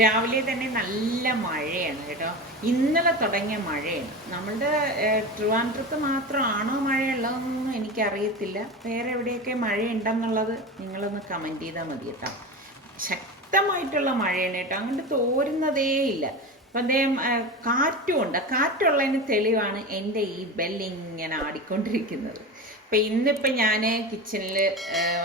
രാവിലെ തന്നെ നല്ല മഴയാണ് കേട്ടോ. ഇന്നലെ തുടങ്ങിയ മഴയാണ്. നമ്മളുടെ ട്രിവാൻഡ്രത്ത് മാത്രമാണോ മഴയുള്ളതെന്നൊന്നും എനിക്കറിയത്തില്ല. വേറെ എവിടെയൊക്കെ മഴയുണ്ടെന്നുള്ളത് നിങ്ങളൊന്ന് കമൻറ്റ് ചെയ്താൽ മതി കേട്ടോ. ശക്തമായിട്ടുള്ള മഴയാണ് കേട്ടോ, അങ്ങോട്ട് തോരുന്നതേ ഇല്ല. അപ്പം അദ്ദേഹം കാറ്റുമുണ്ട്. കാറ്റുള്ളതിന് തെളിവാണ് എൻ്റെ ഈ ബെല്ലിങ്ങനെ ആടിക്കൊണ്ടിരിക്കുന്നത്. അപ്പം ഇന്നിപ്പം ഞാൻ കിച്ചണിൽ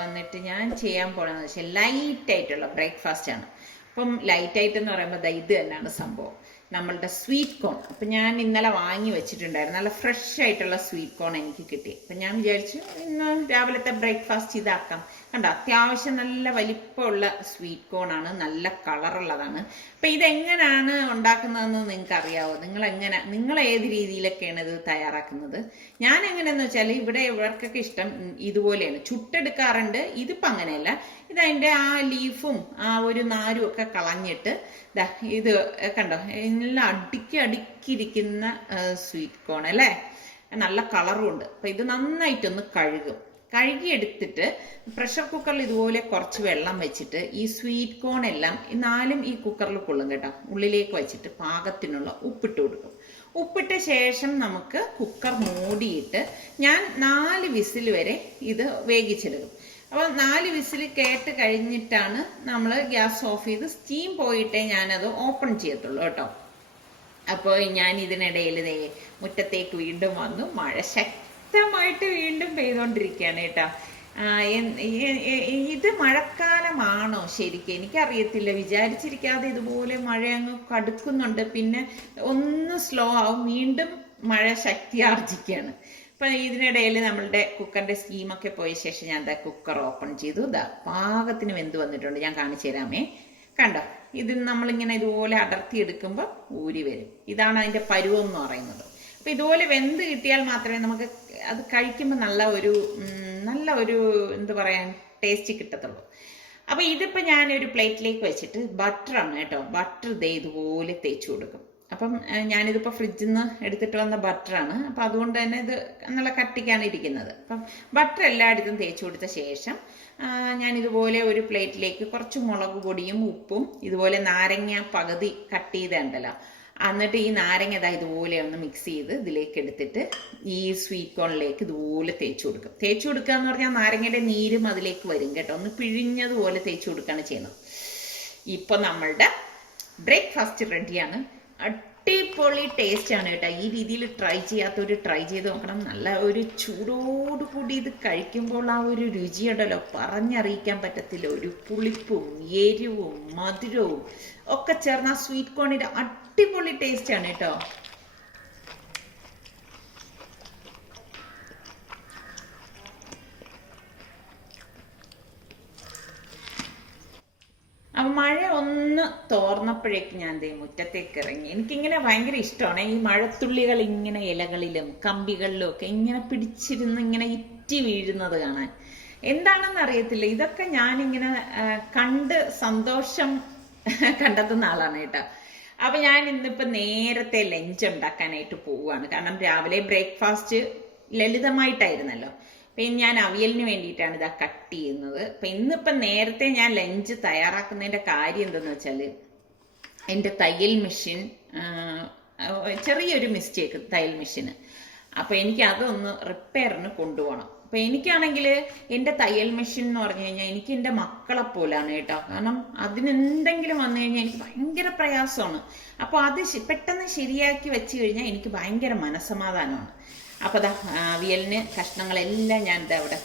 വന്നിട്ട് ഞാൻ ചെയ്യാൻ പോകണമെന്ന് വെച്ചാൽ ലൈറ്റായിട്ടുള്ള ബ്രേക്ക്ഫാസ്റ്റാണ്. അപ്പം ലൈറ്റായിട്ട് എന്ന് പറയുമ്പോൾ ഇത് തന്നെയാണ് സംഭവം, നമ്മളുടെ സ്വീറ്റ് കോൺ. അപ്പം ഞാൻ ഇന്നലെ വാങ്ങി വെച്ചിട്ടുണ്ടായിരുന്നു, നല്ല ഫ്രഷ് ആയിട്ടുള്ള സ്വീറ്റ് കോൺ എനിക്ക് കിട്ടി. അപ്പം ഞാൻ വിചാരിച്ചു ഇന്ന് രാവിലത്തെ ബ്രേക്ക്ഫാസ്റ്റ് ഇതാക്കാം. കണ്ടോ, അത്യാവശ്യം നല്ല വലിപ്പമുള്ള സ്വീറ്റ് കോണാണ്, നല്ല കളറുള്ളതാണ്. അപ്പം ഇതെങ്ങനെയാണ് ഉണ്ടാക്കുന്നതെന്ന് നിങ്ങൾക്ക് അറിയാവോ? നിങ്ങൾ ഏത് രീതിയിലൊക്കെയാണ് ഇത് തയ്യാറാക്കുന്നത്? ഞാൻ എങ്ങനെയാണെന്ന് വെച്ചാൽ ഇവിടെ ഇവർക്കൊക്കെ ഇഷ്ടം ഇതുപോലെയാണ്, ചുട്ടെടുക്കാറുണ്ട്. ഇതിപ്പോൾ അങ്ങനെയല്ല. ഇതതിൻ്റെ ആ ലീഫും ആ ഒരു നാരും ഒക്കെ കളഞ്ഞിട്ട് ഇത് കണ്ടോ, എല്ലാം അടുക്കിയിരിക്കുന്ന സ്വീറ്റ് കോൺ അല്ലേ, നല്ല കളറും ഉണ്ട്. അപ്പം ഇത് നന്നായിട്ടൊന്ന് കഴുകിയെടുത്തിട്ട് പ്രഷർ കുക്കറിൽ ഇതുപോലെ കുറച്ച് വെള്ളം വെച്ചിട്ട് ഈ സ്വീറ്റ് കോൺ എല്ലാം നാലും ഈ കുക്കറിൽ കൊള്ളും കേട്ടോ, ഉള്ളിലേക്ക് വെച്ചിട്ട് പാകത്തിനുള്ള ഉപ്പിട്ട് കൊടുക്കും. ഉപ്പിട്ട ശേഷം നമുക്ക് കുക്കർ മൂടിയിട്ട് ഞാൻ 4 വിസിൽ വരെ ഇത് വേവിച്ചെടുക്കും. അപ്പോൾ 4 വിസിൽ കേട്ട് കഴിഞ്ഞിട്ടാണ് നമ്മൾ ഗ്യാസ് ഓഫ് ചെയ്ത് സ്റ്റീം പോയിട്ടേ ഞാനത് ഓപ്പൺ ചെയ്യത്തുള്ളൂ കേട്ടോ. അപ്പോൾ ഞാൻ ഇതിനിടയിൽ മുറ്റത്തേക്ക് വീണ്ടും വന്നു. മഴ ശക്തമായിട്ട് വീണ്ടും പെയ്തുകൊണ്ടിരിക്കുകയാണ് കേട്ടോ. ഇത് മഴക്കാലമാണോ ശരിക്കും എനിക്കറിയത്തില്ല. വിചാരിച്ചിരിക്കാതെ ഇതുപോലെ മഴ അങ്ങ് കടുക്കുന്നുണ്ട്, പിന്നെ ഒന്ന് സ്ലോ ആവും, വീണ്ടും മഴ ശക്തി ആർജിക്കുകയാണ്. അപ്പം ഇതിനിടയിൽ നമ്മളുടെ കുക്കറിൻ്റെ സ്റ്റീമൊക്കെ പോയ ശേഷം ഞാൻ കുക്കർ ഓപ്പൺ ചെയ്തു. പാകത്തിന് വെന്ത് വന്നിട്ടുണ്ട്. ഞാൻ കാണിച്ചു തരാമേ. കണ്ടോ, ഇത് നമ്മളിങ്ങനെ ഇതുപോലെ അടർത്തി എടുക്കുമ്പോൾ ഊരി വരും. ഇതാണ് അതിൻ്റെ പരുവം എന്ന് പറയുന്നത്. അപ്പം ഇതുപോലെ വെന്ത് കിട്ടിയാൽ മാത്രമേ നമുക്ക് അത് കഴിക്കുമ്പോൾ നല്ല ഒരു എന്താ പറയാൻ ടേസ്റ്റ് കിട്ടത്തുള്ളൂ. അപ്പം ഇതിപ്പോൾ ഞാനൊരു പ്ലേറ്റിലേക്ക് വെച്ചിട്ട് ബട്ടറാണ് കേട്ടോ, ബട്ടർ ഇതുപോലെ തേച്ച് കൊടുക്കും. അപ്പം ഞാനിതിപ്പോൾ ഫ്രിഡ്ജിൽ നിന്ന് എടുത്തിട്ട് വന്ന ബട്ടറാണ്. അപ്പം അതുകൊണ്ട് തന്നെ ഇത് നല്ല കട്ടിക്കാണ് ഇരിക്കുന്നത്. അപ്പം ബട്ടർ എല്ലായിടത്തും തേച്ച് കൊടുത്ത ശേഷം ഞാനിതുപോലെ ഒരു പ്ലേറ്റിലേക്ക് കുറച്ച് മുളക് പൊടിയും ഉപ്പും ഇതുപോലെ നാരങ്ങ പകുതി കട്ട് ചെയ്തിട്ടുണ്ടല്ലോ, എന്നിട്ട് ഈ നാരങ്ങ ഇതുപോലെ ഒന്ന് മിക്സ് ചെയ്ത് ഇതിലേക്ക് എടുത്തിട്ട് ഈ സ്വീറ്റ് കോണിലേക്ക് ഇതുപോലെ തേച്ച് കൊടുക്കുക എന്ന് പറഞ്ഞാൽ നാരങ്ങയുടെ നീരും അതിലേക്ക് വരും കേട്ടോ. ഒന്ന് പിഴിഞ്ഞതുപോലെ തേച്ച് കൊടുക്കുകയാണ് ചെയ്യുന്നത്. ഇപ്പൊ നമ്മളുടെ ബ്രേക്ക്ഫാസ്റ്റ് റെഡിയാണ്. അടിപൊളി ടേസ്റ്റ് ആണ് കേട്ടോ. ഈ രീതിയിൽ ട്രൈ ചെയ്യാത്തവർ ട്രൈ ചെയ്ത് നോക്കണം. നല്ല ഒരു ചൂടോടുകൂടി ഇത് കഴിക്കുമ്പോൾ ആ ഒരു രുചിയുണ്ടല്ലോ, പറഞ്ഞറിയിക്കാൻ പറ്റത്തില്ല. ഒരു പുളിപ്പും എരിവും മധുരവും ഒക്കെ ചേർന്ന ആ സ്വീറ്റ് കോണിന്റെ അടിപൊളി ടേസ്റ്റ് ആണ് കേട്ടോ. അപ്പം മഴ ഒന്ന് തോർന്നപ്പോഴേക്ക് ഞാൻ മുറ്റത്തേക്ക് ഇറങ്ങി. എനിക്കിങ്ങനെ ഭയങ്കര ഇഷ്ടമാണ് ഈ മഴത്തുള്ളികൾ ഇങ്ങനെ ഇലകളിലും കമ്പികളിലും ഒക്കെ ഇങ്ങനെ പിടിച്ചിരുന്ന് ഇങ്ങനെ ഇറ്റി വീഴുന്നത് കാണാൻ. എന്താണെന്ന് അറിയത്തില്ല, ഇതൊക്കെ ഞാനിങ്ങനെ കണ്ട് സന്തോഷം കണ്ടെത്തുന്ന ആളാണ് കേട്ടോ. അപ്പൊ ഞാൻ ഇന്നിപ്പോ നേരത്തെ ലഞ്ച് ഉണ്ടാക്കാനായിട്ട് പോവുകയാണ്. കാരണം രാവിലെ ബ്രേക്ക്ഫാസ്റ്റ് ലളിതമായിട്ടായിരുന്നല്ലോ. അപ്പം ഞാൻ അവിയലിന് വേണ്ടിയിട്ടാണ് കട്ട് ചെയ്യുന്നത്. അപ്പം ഇന്നിപ്പം നേരത്തെ ഞാൻ ലഞ്ച് തയ്യാറാക്കുന്നതിൻ്റെ കാര്യം എന്തെന്ന് വെച്ചാൽ എൻ്റെ തയ്യൽ മെഷീൻ ചെറിയൊരു മിസ്റ്റേക്ക് തയ്യൽ മെഷീന്. അപ്പോൾ എനിക്ക് അതൊന്ന് റിപ്പയറിന് കൊണ്ടുപോകണം. അപ്പം എനിക്കാണെങ്കിൽ എൻ്റെ തയ്യൽ മെഷീൻ എന്ന് പറഞ്ഞു കഴിഞ്ഞാൽ എനിക്ക് എൻ്റെ മക്കളെ പോലാണ് കേട്ടോ. കാരണം അതിനെന്തെങ്കിലും വന്നു കഴിഞ്ഞാൽ എനിക്ക് ഭയങ്കര പ്രയാസമാണ്. അപ്പോൾ അത് പെട്ടെന്ന് ശരിയാക്കി വെച്ച് കഴിഞ്ഞാൽ എനിക്ക് ഭയങ്കര മനസ്സമാധാനമാണ്. അപ്പോൾ അവിയലിന് കഷ്ണങ്ങളെല്ലാം ഞാൻ അവിടെ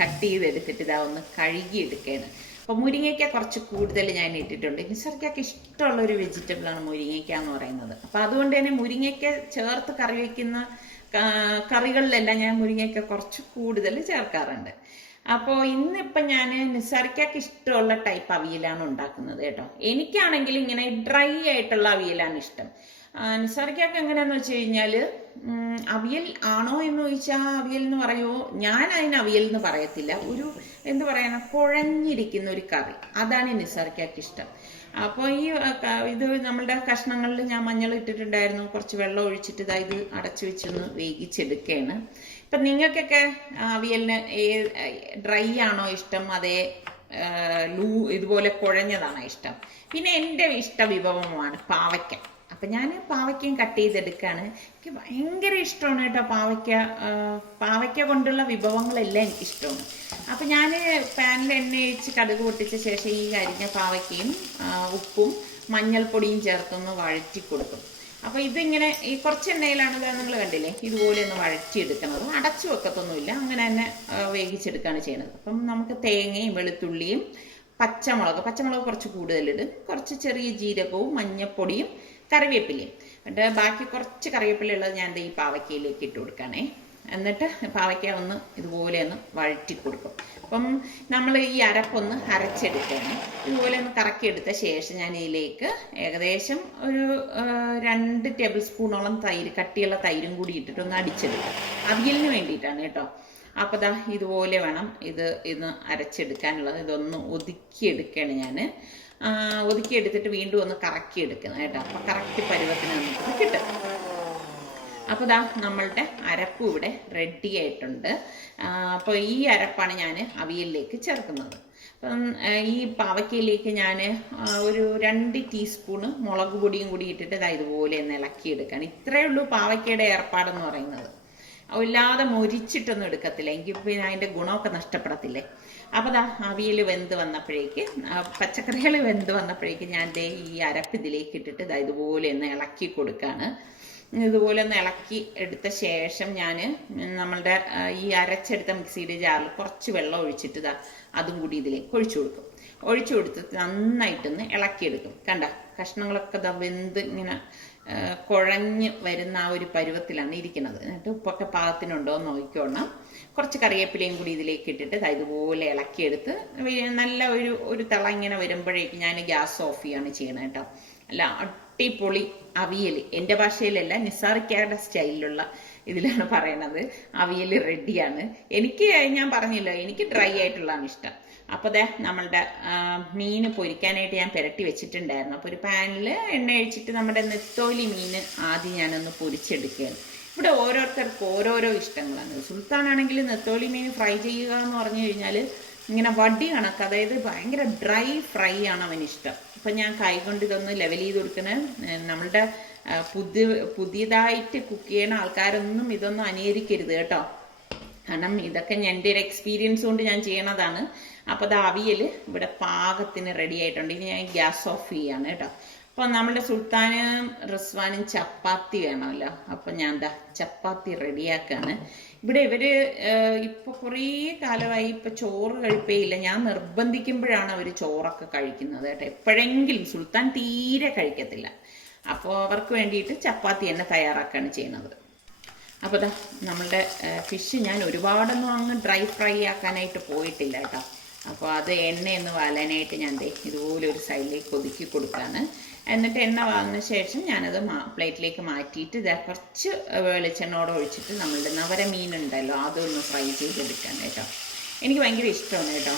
കട്ട് ചെയ്തെടുത്തിട്ട് ഒന്ന് കഴുകിയെടുക്കുകയാണ്. അപ്പോൾ മുരിങ്ങയ്ക്ക കുറച്ച് കൂടുതൽ ഞാൻ ഇട്ടിട്ടുണ്ട്. നിസർഗയ്ക്ക് ഇഷ്ടമുള്ളൊരു വെജിറ്റബിളാണ് മുരിങ്ങയ്ക്ക എന്ന് പറയുന്നത്. അപ്പോൾ അതുകൊണ്ട് തന്നെ മുരിങ്ങയ്ക്ക ചേർത്ത് കറി വയ്ക്കുന്ന കറികളിലെല്ലാം ഞാൻ മുരിങ്ങയ്ക്ക കുറച്ച് കൂടുതൽ ചേർക്കാറുണ്ട്. അപ്പോൾ ഇന്നിപ്പം ഞാൻ നിസാരിക്കയ്ക്ക് ഇഷ്ടമുള്ള ടൈപ്പ് അവിയലാണ് ഉണ്ടാക്കുന്നത് കേട്ടോ. എനിക്കാണെങ്കിൽ ഇങ്ങനെ ഡ്രൈ ആയിട്ടുള്ള അവിയലാണ് ഇഷ്ടം. നിസാരിക്കയ്ക്ക് എങ്ങനെയാന്ന് വെച്ച് കഴിഞ്ഞാൽ അവിയൽ ആണോ എന്ന് ചോദിച്ചാൽ അവിയൽ എന്ന് പറയുമോ, ഞാൻ അതിന് അവിയൽ എന്ന് പറയത്തില്ല. ഒരു എന്ത് പറയാനാ, കുഴഞ്ഞിരിക്കുന്ന ഒരു കറി, അതാണ് നിസാരിക്കയ്ക്ക് ഇഷ്ടം. അപ്പോൾ ഇത് നമ്മളുടെ കഷ്ണങ്ങളിൽ ഞാൻ മഞ്ഞൾ ഇട്ടിട്ടുണ്ടായിരുന്നു, കുറച്ച് വെള്ളം ഒഴിച്ചിട്ട് ഇത് അടച്ചു വെച്ചൊന്ന് വേവിച്ചെടുക്കുകയാണ്. ഇപ്പം നിങ്ങൾക്കൊക്കെ അവിയലിന് ഡ്രൈ ആണോ ഇഷ്ടം അതേ ഇതുപോലെ കുഴഞ്ഞതാണ് ഇഷ്ടം. പിന്നെ എൻ്റെ ഇഷ്ട വിഭവമാണ് പാവയ്ക്ക. അപ്പം ഞാൻ പാവയ്ക്കയും കട്ട് ചെയ്തെടുക്കുകയാണ്. എനിക്ക് ഭയങ്കര ഇഷ്ടമാണ് കേട്ടോ പാവയ്ക്ക. പാവയ്ക്ക കൊണ്ടുള്ള വിഭവങ്ങളെല്ലാം എനിക്കിഷ്ടമാണ്. അപ്പം ഞാൻ പാനിൽ എണ്ണ ഒഴിച്ച് കടുക് പൊട്ടിച്ച ശേഷം ഈ അരിഞ്ഞ പാവയ്ക്കയും ഉപ്പും മഞ്ഞൾപ്പൊടിയും ചേർത്തൊന്ന് വഴറ്റി കൊടുക്കും. അപ്പോൾ ഇതിങ്ങനെ ഈ കുറച്ച് എണ്ണയിലാണ് നിങ്ങൾ കണ്ടില്ലേ ഇതുപോലെ ഒന്ന് വഴറ്റിയെടുക്കുന്നത്. അടച്ചു വെക്കത്തൊന്നുമില്ല, അങ്ങനെ തന്നെ വേവിച്ചെടുക്കുകയാണ് ചെയ്യുന്നത്. അപ്പം നമുക്ക് തേങ്ങയും വെളുത്തുള്ളിയും പച്ചമുളക് കുറച്ച് കൂടുതലിടും, കുറച്ച് ചെറിയ ജീരകവും മഞ്ഞൾപ്പൊടിയും കറിവേപ്പിലയും. എന്നിട്ട് ബാക്കി കുറച്ച് കറിവേപ്പില ഉള്ളത് ഞാൻ ഈ പാവയ്ക്കയിലേക്ക് ഇട്ട് കൊടുക്കുകയാണേ. എന്നിട്ട് പാവയ്ക്ക ഒന്ന് ഇതുപോലെ ഒന്ന് വഴറ്റി കൊടുക്കും. അപ്പം നമ്മൾ ഈ അരപ്പൊന്ന് അരച്ചെടുക്കുകയാണ്. ഇതുപോലെ ഒന്ന് കറക്കിയെടുത്ത ശേഷം ഞാൻ ഇതിലേക്ക് ഏകദേശം ഒരു 2 ടേബിൾ സ്പൂണോളം തൈര്, കട്ടിയുള്ള തൈരും കൂടി ഇട്ടിട്ട് ഒന്ന് അടിച്ചെടുക്കും. അവിയലിന് വേണ്ടിയിട്ടാണ് കേട്ടോ. അപ്പോൾ ദാ ഇതുപോലെ വേണം ഇന്ന് അരച്ചെടുക്കാനുള്ളത്. ഇതൊന്ന് ഒതുക്കിയെടുക്കുകയാണ് ഞാൻ. ഒതുക്കിയെടുത്തിട്ട് വീണ്ടും ഒന്ന് കറക്കിയെടുക്കുന്നത് കേട്ടോ. അപ്പോൾ കറക്റ്റ് പരുവത്തിന് നമുക്ക് കിട്ടും. അപ്പോൾ ദാ നമ്മളുടെ അരപ്പ് ഇവിടെ റെഡി ആയിട്ടുണ്ട്. അപ്പോൾ ഈ അരപ്പാണ് ഞാൻ അവിയലിലേക്ക് ചേർക്കുന്നത്. അപ്പം ഈ പാവയ്ക്കയിലേക്ക് ഞാൻ ഒരു 2 ടീസ്പൂണ് മുളക് പൊടിയും കൂടി ഇട്ടിട്ട് ഇതാ ഇതുപോലെ ഒന്ന് ഇളക്കിയെടുക്കുകയാണ്. ഇത്രയേ ഉള്ളൂ പാവയ്ക്കയുടെ ഏർപ്പാടെന്ന് പറയുന്നത്. ഇല്ലാതെ മൊരിച്ചിട്ടൊന്നും എടുക്കത്തില്ല, എനിക്ക് പിന്നെ അതിൻ്റെ ഗുണമൊക്കെ നഷ്ടപ്പെടത്തില്ലേ. അപ്പോൾ ദാ അവിയൽ വെന്ത് വന്നപ്പോഴേക്ക്, പച്ചക്കറികൾ വെന്ത് വന്നപ്പോഴേക്ക് ഞാൻ ഈ അരപ്പ് ഇതിലേക്ക് ഇട്ടിട്ട് ഇതാ ഇതുപോലെ ഒന്ന് ഇളക്കി കൊടുക്കുകയാണ്. ഇതുപോലെ ഒന്ന് ഇളക്കി എടുത്ത ശേഷം ഞാൻ നമ്മളുടെ ഈ അരച്ചെടുത്ത മിക്സിയുടെ ജാറിൽ കുറച്ച് വെള്ളം ഒഴിച്ചിട്ട് അതും കൂടി ഇതിലേക്ക് ഒഴിച്ചു കൊടുത്തിട്ട് നന്നായിട്ടൊന്ന് ഇളക്കിയെടുക്കും. കണ്ട കഷ്ണങ്ങളൊക്കെ വെന്ത് ഇങ്ങനെ കുഴഞ്ഞ് വരുന്ന ആ ഒരു പരുവത്തിലാണ് ഇരിക്കുന്നത്. എന്നിട്ട് ഉപ്പൊക്കെ പാകത്തിനുണ്ടോ എന്ന് നോക്കിക്കോണം. കുറച്ച് കറിവേപ്പിലയും കൂടി ഇതിലേക്ക് ഇട്ടിട്ട് ഇതുപോലെ ഇളക്കിയെടുത്ത് നല്ല ഒരു തിള ഇങ്ങനെ വരുമ്പോഴേക്കും ഞാൻ ഗ്യാസ് ഓഫ് ചെയ്യാണ് ചെയ്യണം കേട്ടോ. അല്ല അടിപൊളി അവിയൽ, എൻ്റെ ഭാഷയിലല്ല നിസാറിക്കയുടെ സ്റ്റൈലിലുള്ള ഇതിലാണ് പറയണത്. അവിയൽ റെഡിയാണ്. ഞാൻ പറഞ്ഞല്ലോ എനിക്ക് ഡ്രൈ ആയിട്ടുള്ളതാണ് ഇഷ്ടം. അപ്പോൾ നമ്മളുടെ മീൻ പൊരിക്കാനായിട്ട് ഞാൻ പുരട്ടി വെച്ചിട്ടുണ്ടായിരുന്നു. അപ്പോൾ ഒരു പാനിൽ എണ്ണ ഒഴിച്ചിട്ട് നമ്മുടെ നെത്തോലി മീൻ ആദ്യം ഞാനൊന്ന് പൊരിച്ചെടുക്കുകയാണ്. ഇവിടെ ഓരോരുത്തർക്ക് ഓരോരോ ഇഷ്ടങ്ങളാണ്. സുൽത്താനാണെങ്കിൽ നെത്തോലി മീൻ ഫ്രൈ ചെയ്യുക എന്ന് പറഞ്ഞു കഴിഞ്ഞാൽ ഇങ്ങനെ വടി കണക്ക്, അതായത് ഭയങ്കര ഡ്രൈ ഫ്രൈ ആണ് അവനിഷ്ടം. അപ്പം ഞാൻ കൈകൊണ്ട് ഇതൊന്ന് ലെവൽ ചെയ്ത് കൊടുക്കണേ. നമ്മളുടെ പുതിയതായിട്ട് കുക്ക് ചെയ്യുന്ന ആൾക്കാരൊന്നും ഇതൊന്നും അനുകരിക്കരുത് കേട്ടോ. കാരണം ഇതൊക്കെ എൻ്റെ ഒരു എക്സ്പീരിയൻസ് കൊണ്ട് ഞാൻ ചെയ്യണതാണ്. അപ്പോൾ അത് അവിയൽ ഇവിടെ പാകത്തിന് റെഡി ആയിട്ടുണ്ട്. ഇനി ഞാൻ ഗ്യാസ് ഓഫ് ചെയ്യാണ് കേട്ടോ. അപ്പോൾ നമ്മുടെ സുൽത്താനും റിസ്വാനും ചപ്പാത്തി വേണമല്ലോ. അപ്പം ഞാൻ ചപ്പാത്തി റെഡിയാക്കാണ്. ഇവിടെ ഇപ്പോൾ കുറേ കാലമായി ഇപ്പോൾ ചോറ് കഴിപ്പേയില്ല. ഞാൻ നിർബന്ധിക്കുമ്പോഴാണ് അവർ ചോറൊക്കെ കഴിക്കുന്നത് കേട്ടോ. എപ്പോഴെങ്കിലും. സുൽത്താൻ തീരെ കഴിക്കത്തില്ല. അപ്പോൾ അവർക്ക് വേണ്ടിയിട്ട് ചപ്പാത്തി തന്നെ തയ്യാറാക്കുകയാണ് ചെയ്യുന്നത്. അപ്പോൾ നമ്മളുടെ ഫിഷ് ഞാൻ ഒരുപാടൊന്നും അങ്ങ് ഡ്രൈ ഫ്രൈ ആക്കാനായിട്ട് പോയിട്ടില്ല കേട്ടോ. അപ്പോൾ അത് എണ്ണയൊന്ന് വാലാനായിട്ട് ഞാൻ ഇതുപോലെ ഒരു സൈഡിലേക്ക് ഒതുക്കി കൊടുക്കുകയാണ്. എന്നിട്ട് എണ്ണ വന്ന ശേഷം ഞാനത് പ്ലേറ്റിലേക്ക് മാറ്റിയിട്ട് കുറച്ച് വെളിച്ചെണ്ണയോടെ ഒഴിച്ചിട്ട് നമ്മളുടെ നവര മീനുണ്ടല്ലോ അതൊന്ന് ഫ്രൈ ചെയ്തെടുക്കാൻ കേട്ടോ. എനിക്ക് ഭയങ്കര ഇഷ്ടമാണ് കേട്ടോ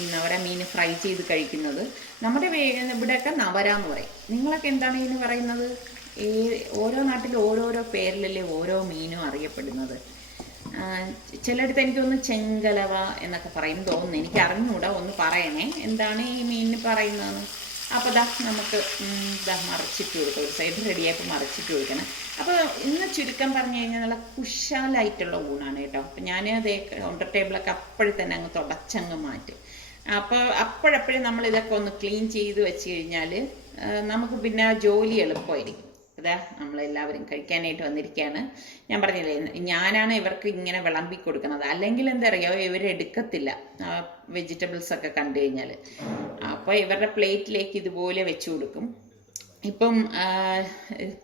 ഈ നവര മീൻ ഫ്രൈ ചെയ്ത് കഴിക്കുന്നത്. നമ്മുടെ ഇവിടെയൊക്കെ നവര എന്ന് പറയും. നിങ്ങളൊക്കെ എന്താണ് ഇതിന് പറയുന്നത്? ഓരോ നാട്ടിലും ഓരോരോ പേരിലല്ലേ ഓരോ മീനും അറിയപ്പെടുന്നത്. ചിലയിടത്ത് എനിക്കൊന്ന് ചെങ്കലവ എന്നൊക്കെ പറയും തോന്നുന്നു. എനിക്ക് അറിഞ്ഞൂടാ, ഒന്ന് പറയണേ എന്താണ് ഈ മീനിന് പറയുന്നതെന്ന്. അപ്പോൾ നമുക്ക് മറിച്ചിട്ട് കൊടുക്കുക. ഒരു സൈഡ് റെഡിയായപ്പോൾ മറിച്ചിട്ട് കൊടുക്കണം. അപ്പോൾ ഇന്ന് ചുരുക്കം പറഞ്ഞു കഴിഞ്ഞാൽ നല്ല കുശാലായിട്ടുള്ള ഊണാണ് കേട്ടോ. അപ്പം ഞാൻ കൗണ്ടർ ടേബിളൊക്കെ അപ്പോഴും തന്നെ അങ്ങ് തുടച്ചങ്ങ് മാറ്റും. അപ്പോൾ അപ്പോഴപ്പോഴും നമ്മൾ ഇതൊക്കെ ഒന്ന് ക്ലീൻ ചെയ്ത് വെച്ച് കഴിഞ്ഞാൽ നമുക്ക് പിന്നെ ജോലി എളുപ്പമായിരിക്കും. നമ്മളെല്ലാവരും കഴിക്കാനായിട്ട് വന്നിരിക്കുകയാണ്. ഞാൻ പറഞ്ഞില്ലേ, ഞാനാണ് ഇവർക്ക് ഇങ്ങനെ വിളമ്പി കൊടുക്കുന്നത്. അല്ലെങ്കിൽ എന്താ പറയുക, ഇവരെടുക്കത്തില്ല വെജിറ്റബിൾസ് ഒക്കെ കണ്ടു കഴിഞ്ഞാൽ. അപ്പോൾ ഇവരുടെ പ്ലേറ്റിലേക്ക് ഇതുപോലെ വെച്ച് കൊടുക്കും. ഇപ്പം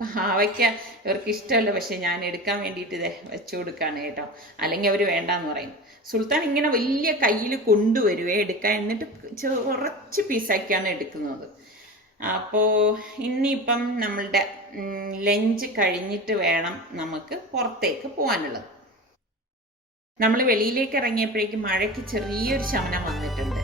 പാവയ്ക്ക ഇവർക്ക് ഇഷ്ടമല്ല, പക്ഷെ ഞാൻ എടുക്കാൻ വേണ്ടിയിട്ട് വെച്ചു കൊടുക്കുകയാണ് കേട്ടോ. അല്ലെങ്കിൽ അവർ വേണ്ടാന്ന് പറയും. സുൽത്താൻ ഇങ്ങനെ വലിയ കയ്യിൽ കൊണ്ടുവരുവേ എടുക്കാൻ, എന്നിട്ട് കുറച്ച് പീസാക്കിയാണ് എടുക്കുന്നത്. അപ്പോൾ ഇനിയിപ്പം നമ്മളുടെ ലഞ്ച് കഴിഞ്ഞിട്ട് വേണം നമുക്ക് പുറത്തേക്ക് പോകാനുള്ളത്. നമ്മൾ വെളിയിലേക്ക് ഇറങ്ങിയപ്പോഴേക്കും മഴയ്ക്ക് ചെറിയൊരു ശമനം വന്നിട്ടുണ്ട്.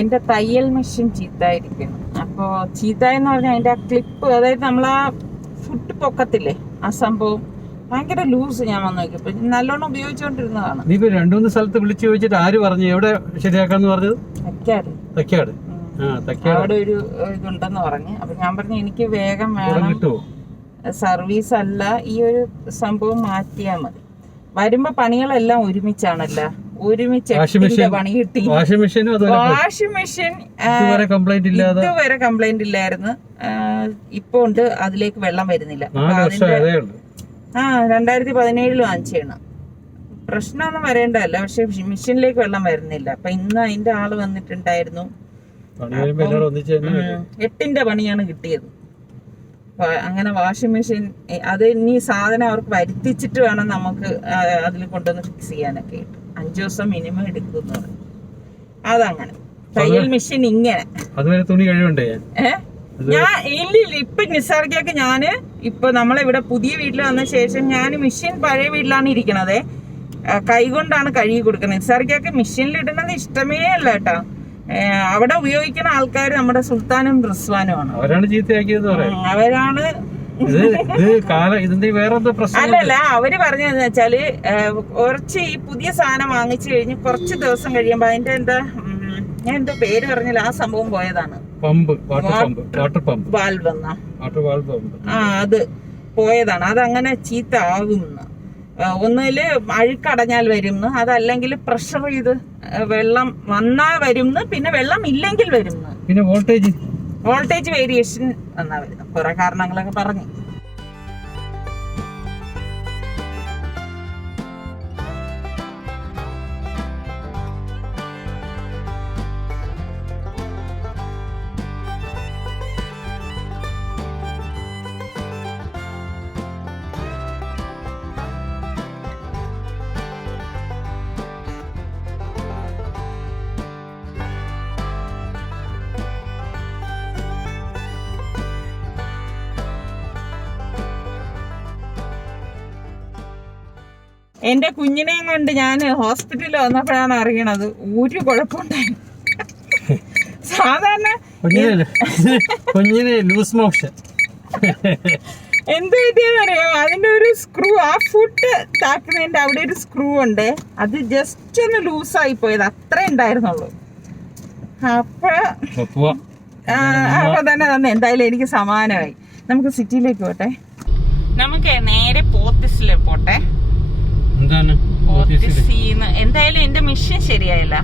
എൻ്റെ തയ്യൽ മെഷീൻ ചീത്തായിരിക്കുന്നു. അപ്പോൾ ചീത്ത എന്ന് പറഞ്ഞാൽ അതിൻ്റെ ആ ക്ലിപ്പ്, അതായത് നമ്മൾ ആ ഫുഡ് പൊക്കത്തില്ലേ ആ സംഭവം ഭയങ്കര ലൂസ്. ഞാൻ വന്ന് നോക്കിയപ്പോ നല്ലോണം ഉപയോഗിച്ചോണ്ടിരുന്നതാണ്. നീ 2-3 സ്ഥലത്ത് വിളിച്ചു ചോദിച്ചിട്ട് ആര് പറഞ്ഞു എവിടെ ശരിയാക്കാന്ന് പറഞ്ഞത്? തക്കാട്. അവിടെ ഒരു ഇതുണ്ടെന്ന് പറഞ്ഞു. അപ്പൊ ഞാൻ പറഞ്ഞു എനിക്ക് വേഗം വേണം, സർവീസ് അല്ല, ഈ ഒരു സംഭവം മാറ്റിയാ മതി. വരുമ്പോ പണികളെല്ലാം ഒരുമിച്ചാണല്ലോ, ഒരുമിച്ച് പണി കിട്ടി. വാഷിംഗ് മെഷീൻ ഇതുവരെ കംപ്ലൈന്റ് ഇല്ലായിരുന്നു. ഇപ്പൊ ഉണ്ട്, അതിലേക്ക് വെള്ളം വരുന്നില്ല. 2017 വാങ്ങിച്ചാണ്. പ്രശ്നമൊന്നും വരേണ്ടതല്ല, പക്ഷെ മെഷീനിലേക്ക് വെള്ളം വരുന്നില്ല. അപ്പൊ ഇന്ന് അതിന്റെ ആള് വന്നിട്ടുണ്ടായിരുന്നു. 8ന്റെ പണിയാണ് കിട്ടിയത്. അങ്ങനെ വാഷിംഗ് മെഷീൻ, അത് ഇനി സാധനം അവർക്ക് വരുത്തിച്ചിട്ട് വേണം നമുക്ക് അതിൽ കൊണ്ടുവന്ന് ഫിക്സ് ചെയ്യാനൊക്കെ. 5 ദിവസം മിനിമം എടുക്കും പറയും. അതങ്ങനെ തയ്യൽ മെഷീൻ ഇങ്ങനെ. തുണി കഴുകണ്ടേ? ഞാൻ ഇല്ലില്ല. ഇപ്പൊ നിസ്സാർക്കൊക്കെ ഞാന് ഇപ്പൊ നമ്മളിവിടെ പുതിയ വീട്ടിൽ വന്ന ശേഷം ഞാൻ മെഷീൻ പഴയ വീട്ടിലാണ് ഇരിക്കണത്. കൈകൊണ്ടാണ് കഴുകി കൊടുക്കുന്നത്. നിസ്സാർക്കൊക്കെ മെഷീനിൽ ഇടുന്നത് ഇഷ്ടമേ അല്ല കേട്ടോ. അവിടെ ഉപയോഗിക്കുന്ന ആൾക്കാർ നമ്മുടെ സുൽത്താനും റിസ്വാനുമാണ്. അവരാണ് ചീത്തയാക്കിയത്. അവരാണ്. അല്ലല്ല, അവര് പറഞ്ഞതെന്ന് വെച്ചാല് കുറച്ച് ഈ പുതിയ സാധനം വാങ്ങിച്ചു കഴിഞ്ഞ് കുറച്ച് ദിവസം കഴിയുമ്പോ അതിന്റെ ഞാൻ എന്തോ പേര് പറഞ്ഞില്ല, ആ സംഭവം പോയതാണ്. വാൽവ് എന്നാ അത് പോയതാണ്. അതങ്ങനെ ചീത്ത ആകുമെന്ന്. ഒന്നില് അഴുക്കടഞ്ഞാൽ വരുന്നു, അതല്ലെങ്കിൽ പ്രഷർ ചെയ്ത് വെള്ളം വന്നാൽ വരുന്നു, പിന്നെ വെള്ളം ഇല്ലെങ്കിൽ വരുന്നു, പിന്നെ വോൾട്ടേജ് വേരിയേഷൻ വന്നാ വരുന്നു. കുറെ കാരണങ്ങളൊക്കെ പറഞ്ഞു. എന്റെ കുഞ്ഞിനെയും കൊണ്ട് ഞാൻ ഹോസ്പിറ്റലിൽ വന്നപ്പോഴാണ് അറിയണത് ഒരു കുഴപ്പമുണ്ടായി. സാധാരണ ലൂസ് മോഷൻ എന്ത് പറ്റിയെന്നറിയോ, അതിന്റെ ഒരു സ്ക്രൂ, ആ ഫുഡ് താക്കുന്നതിന്റെ അവിടെ ഒരു സ്ക്രൂ ഉണ്ട്, അത് ജസ്റ്റ് ഒന്ന് ലൂസായി പോയത്, അത്രേ ഉണ്ടായിരുന്നുള്ളൂ. അപ്പൊ തന്നെ എന്തായാലും എനിക്ക് സമാനമായി. നമുക്ക് സിറ്റിയിലേക്ക് പോട്ടെ. നമുക്ക് നേരെ പോത്തിസിൽ പോട്ടെ. എന്തായാലും എന്റെ മെഷീൻ ശരിയായില്ല.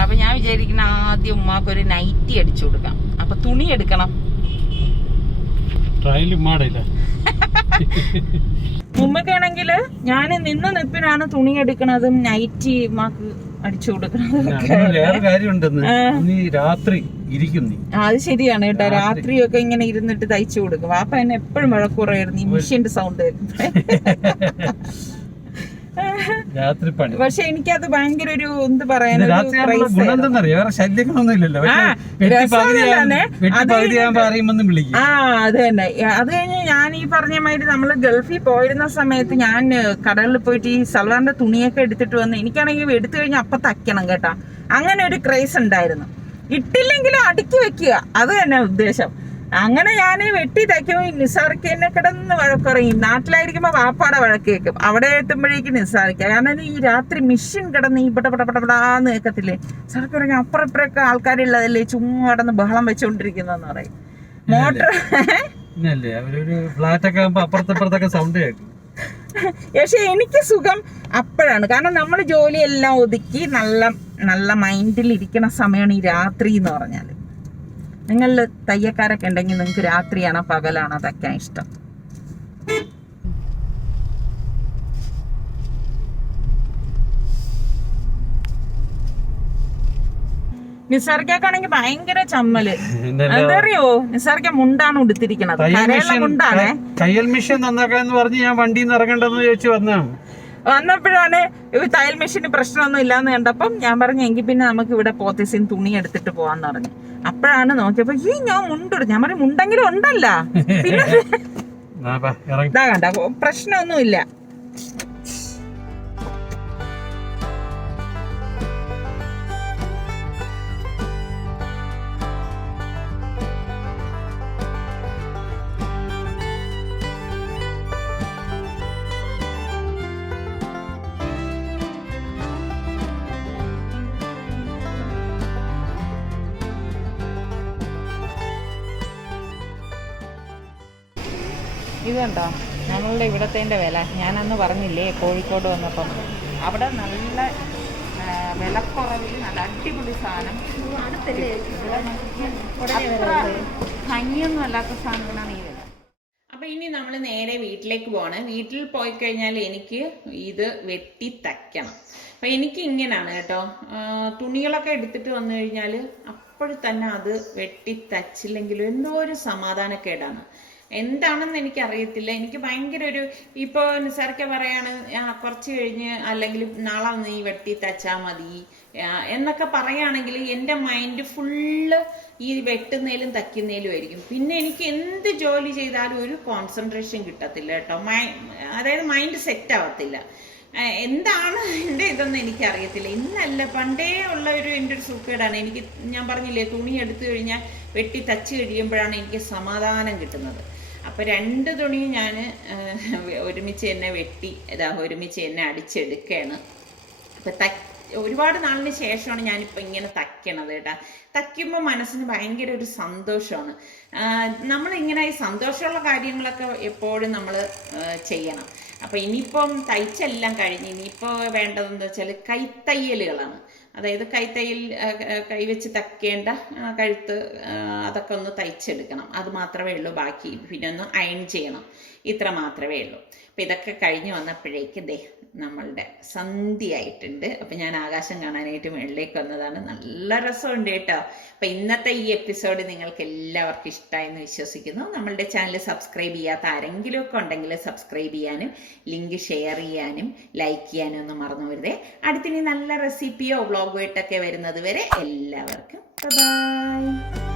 അപ്പൊ ഞാൻ വിചാരിക്കുന്ന ആദ്യം ഉമ്മാക്ക് ഒരു നൈറ്റി അടിച്ചു കൊടുക്കാം. അപ്പൊ തുണി എടുക്കണം. ഉമ്മക്കാണെങ്കിൽ ഞാൻ നിന്ന് നിപ്പിനാണ് തുണി എടുക്കണതും നൈറ്റി ഉമ്മാക്ക് അടിച്ചു കൊടുക്കണതും. അത് ശരിയാണ് കേട്ടോ, രാത്രിയൊക്കെ ഇങ്ങനെ ഇരുന്നിട്ട് തയ്ച്ചു കൊടുക്കും. വാപ്പ എന്നെ എപ്പോഴും വഴക്കുറയായിരുന്നു ഈ മെഷീന്റെ സൗണ്ട്. പക്ഷെ എനിക്കത് ഭയങ്കര ഒരു എന്ത് പറയാൻ, അത് തന്നെ. അത് കഴിഞ്ഞ് ഞാൻ ഈ പറഞ്ഞ മാതിരി നമ്മള് ഗൾഫിൽ പോയിരുന്ന സമയത്ത് ഞാൻ കടകളിൽ പോയിട്ട് ഈ സൽവാറിന്റെ തുണിയൊക്കെ എടുത്തിട്ട് വന്ന് എനിക്കാണെങ്കിൽ എടുത്തു കഴിഞ്ഞാൽ അപ്പൊ തയ്ക്കണം കേട്ടാ. അങ്ങനെ ഒരു ക്രൈസ് ഉണ്ടായിരുന്നു. ഇട്ടില്ലെങ്കിലും അടുക്കി വെക്കുക, അത് തന്നെ ഉദ്ദേശം. അങ്ങനെ ഞാൻ വെട്ടി തയ്ക്കും. നിസാർക്ക് എന്നെ കിടന്ന് വഴക്കുറങ്ങി. നാട്ടിലായിരിക്കുമ്പോ വാപ്പാടെ വഴക്ക് കേൾക്കും, അവിടെ എത്തുമ്പോഴേക്കും നിസാറിക്ക. കാരണം ഈ രാത്രി മെഷീൻ കിടന്ന് ഈ പടപടപടപടാന്ന് കേൾക്കത്തില്ലേ, നിസാർക്ക് പറഞ്ഞ അപ്പുറം ഇപ്പുറമൊക്കെ ആൾക്കാരുള്ളതല്ലേ ചുമ്മാ കിടന്ന് ബഹളം വെച്ചോണ്ടിരിക്കുന്നെന്ന് പറയും. മോട്ടർ പക്ഷെ എനിക്ക് സുഖം അപ്പോഴാണ്. കാരണം നമ്മൾ ജോലിയെല്ലാം ഒതുക്കി നല്ല നല്ല മൈൻഡിൽ ഇരിക്കണ സമയമാണ് ഈ രാത്രി എന്ന് പറഞ്ഞാൽ. നിങ്ങളിൽ തയ്യക്കാരൊക്കെ ഉണ്ടെങ്കിൽ നിങ്ങൾക്ക് രാത്രിയാണോ പകലാണോ തയ്ക്കാൻ ഇഷ്ടം? നിസാർക്കാണെങ്കിൽ ഭയങ്കര ചമ്മല്. എന്തറിയോ, നിസാർക്ക മുണ്ടാണ് ഉടുത്തിരിക്കണത്, കരയുള്ള മുണ്ടാണ്. തയ്യൽ മെഷീൻ നന്നാക്കാന്ന് പറഞ്ഞ് ഞാൻ വണ്ടിയിൽ നിന്ന് ഇറങ്ങണ്ടെന്ന് ചോദിച്ചു വന്നപ്പോഴാണ് തയ്യൽ മെഷീന് പ്രശ്നമൊന്നും ഇല്ലാന്ന് കണ്ടപ്പം ഞാൻ പറഞ്ഞു എങ്കിൽ പിന്നെ നമുക്ക് ഇവിടെ പോത്തീസിന് തുണി എടുത്തിട്ട് പോവാന്ന് പറഞ്ഞു. അപ്പോഴാണ് നോക്കിയപ്പോ ഞാൻ മുണ്ടിടും. ഞാൻ പറഞ്ഞു മുണ്ടെങ്കിലും ഉണ്ടല്ല, പിന്നെ ഇതാ കണ്ട പ്രശ്നമൊന്നുമില്ല. ഇതുണ്ടോ നമ്മളുടെ ഇവിടത്തേൻ്റെ വില. ഞാനന്ന് പറഞ്ഞില്ലേ കോഴിക്കോട് വന്നപ്പം അവിടെ നല്ല വിലക്കുറവിൽ നല്ല അടിപൊളി സാധനം. അത്ര ഭംഗിയൊന്നും അല്ലാത്ത സാധനങ്ങളാണ് ഈ വില. അപ്പം ഇനി നമ്മൾ നേരെ വീട്ടിലേക്ക് പോവാണ്. വീട്ടിൽ പോയി കഴിഞ്ഞാൽ എനിക്ക് ഇത് വെട്ടി തയ്ക്കണം. അപ്പം എനിക്ക് ഇങ്ങനെയാണ് കേട്ടോ, തുണികളൊക്കെ എടുത്തിട്ട് വന്നു കഴിഞ്ഞാൽ അപ്പോൾ തന്നെ അത് വെട്ടി തച്ചില്ലെങ്കിലും എന്തോ ഒരു സമാധാനക്കേടാണ്. എന്താണെന്ന് എനിക്കറിയത്തില്ല. എനിക്ക് ഭയങ്കര ഒരു, ഇപ്പോൾ നിസാർക്ക പറയാണ് കുറച്ച് കഴിഞ്ഞ് അല്ലെങ്കിൽ നാളെ നീ വെട്ടി തച്ചാൽ മതി എന്നൊക്കെ പറയുകയാണെങ്കിൽ എൻ്റെ മൈൻഡ് ഫുള്ള് ഈ വെട്ടുന്നതിലും തയ്ക്കുന്നതിലും ആയിരിക്കും. പിന്നെ എനിക്ക് എന്ത് ജോലി ചെയ്താലും ഒരു കോൺസെൻട്രേഷൻ കിട്ടത്തില്ല കേട്ടോ. അതായത് മൈൻഡ് സെറ്റ് ആവത്തില്ല. എന്താണ് എൻ്റെ ഇതൊന്നും എനിക്കറിയത്തില്ല. ഇന്നല്ല പണ്ടേ ഉള്ള എൻ്റെ ഒരു സൂക്കേടാണ്. എനിക്ക് ഞാൻ പറഞ്ഞില്ലേ, തുണി എടുത്തു കഴിഞ്ഞാൽ വെട്ടി തച്ച് കഴിയുമ്പോഴാണ് എനിക്ക് സമാധാനം കിട്ടുന്നത്. അപ്പം 2 തുണിയും ഞാൻ ഒരുമിച്ച് തന്നെ വെട്ടി ഒരുമിച്ച് തന്നെ അടിച്ചെടുക്കുകയാണ്. അപ്പം ഒരുപാട് നാളിന് ശേഷമാണ് ഞാനിപ്പോൾ ഇങ്ങനെ തയ്ക്കണത് കേട്ടോ. തയ്ക്കുമ്പോൾ മനസ്സിന് ഭയങ്കര ഒരു സന്തോഷമാണ്. നമ്മളിങ്ങനെ ഈ സന്തോഷമുള്ള കാര്യങ്ങളൊക്കെ എപ്പോഴും നമ്മൾ ചെയ്യണം. അപ്പോൾ ഇനിയിപ്പം തയ്ച്ചെല്ലാം കഴിഞ്ഞ് ഇനിയിപ്പോൾ വേണ്ടതെന്ന് വെച്ചാൽ കൈത്തയ്യലുകളാണ്. അതായത് കൈവച്ച് തയ്ക്കേണ്ട കഴുത്ത് അതൊക്കെ ഒന്ന് തയ്ച്ചെടുക്കണം. അത് മാത്രമേ ഉള്ളൂ. ബാക്കി പിന്നെ ഒന്ന് അയൺ ചെയ്യണം. ഇത്ര മാത്രമേ ഉള്ളൂ. അപ്പം ഇതൊക്കെ കഴിഞ്ഞ് വന്നപ്പോഴേക്ക് നമ്മളുടെ സന്ധ്യയായിട്ടുണ്ട്. അപ്പം ഞാൻ ആകാശം കാണാനായിട്ട് മുകളിലേക്ക് വന്നതാണ്. നല്ല രസമുണ്ട് കേട്ടോ. അപ്പം ഇന്നത്തെ ഈ എപ്പിസോഡ് നിങ്ങൾക്ക് എല്ലാവർക്കും ഇഷ്ടമായെന്ന് വിശ്വസിക്കുന്നു. നമ്മളുടെ ചാനൽ സബ്സ്ക്രൈബ് ചെയ്യാത്ത ആരെങ്കിലും ഒക്കെ ഉണ്ടെങ്കിൽ സബ്സ്ക്രൈബ് ചെയ്യാനും ലിങ്ക് ഷെയർ ചെയ്യാനും ലൈക്ക് ചെയ്യാനും ഒന്നും മറന്നു വരുതേ. അടുത്തിനി നല്ല റെസിപ്പിയോ വ്ളോഗോ ഇട്ടൊക്കെ വരുന്നത് വരെ എല്ലാവർക്കും ബൈ.